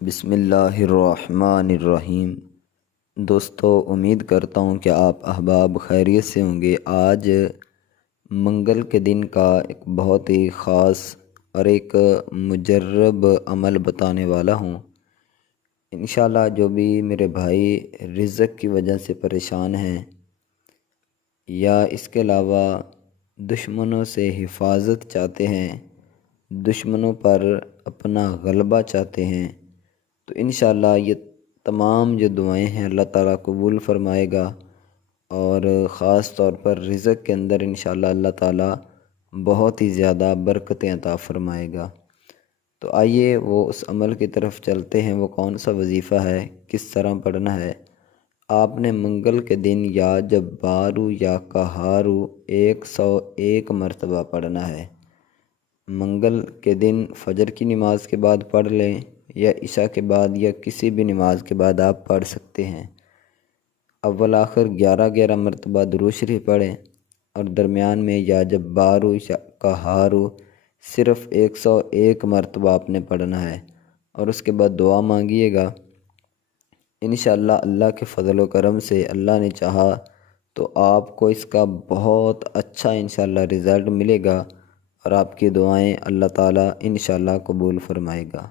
بسم اللہ الرحمن الرحیم۔ دوستو، امید کرتا ہوں کہ آپ احباب خیریت سے ہوں گے۔ آج منگل کے دن کا ایک بہت ہی خاص اور ایک مجرب عمل بتانے والا ہوں۔ انشاءاللہ جو بھی میرے بھائی رزق کی وجہ سے پریشان ہیں یا اس کے علاوہ دشمنوں سے حفاظت چاہتے ہیں، دشمنوں پر اپنا غلبہ چاہتے ہیں، تو انشاءاللہ یہ تمام جو دعائیں ہیں اللہ تعالیٰ قبول فرمائے گا، اور خاص طور پر رزق کے اندر انشاءاللہ اللہ تعالیٰ بہت ہی زیادہ برکتیں عطا فرمائے گا۔ تو آئیے وہ اس عمل کی طرف چلتے ہیں۔ وہ کون سا وظیفہ ہے، کس طرح پڑھنا ہے؟ آپ نے منگل کے دن یا جبارو یا قہارو 101 مرتبہ پڑھنا ہے۔ منگل کے دن فجر کی نماز کے بعد پڑھ لیں یا عشاء کے بعد یا کسی بھی نماز کے بعد آپ پڑھ سکتے ہیں۔ اول آخر 11 مرتبہ درود شریف پڑھیں، اور درمیان میں یا جبارو یا قہارو صرف 101 مرتبہ آپ نے پڑھنا ہے، اور اس کے بعد دعا مانگیے گا۔ انشاءاللہ اللہ کے فضل و کرم سے اللہ نے چاہا تو آپ کو اس کا بہت اچھا انشاءاللہ رزلٹ ملے گا، اور آپ کی دعائیں اللہ تعالیٰ انشاءاللہ قبول فرمائے گا۔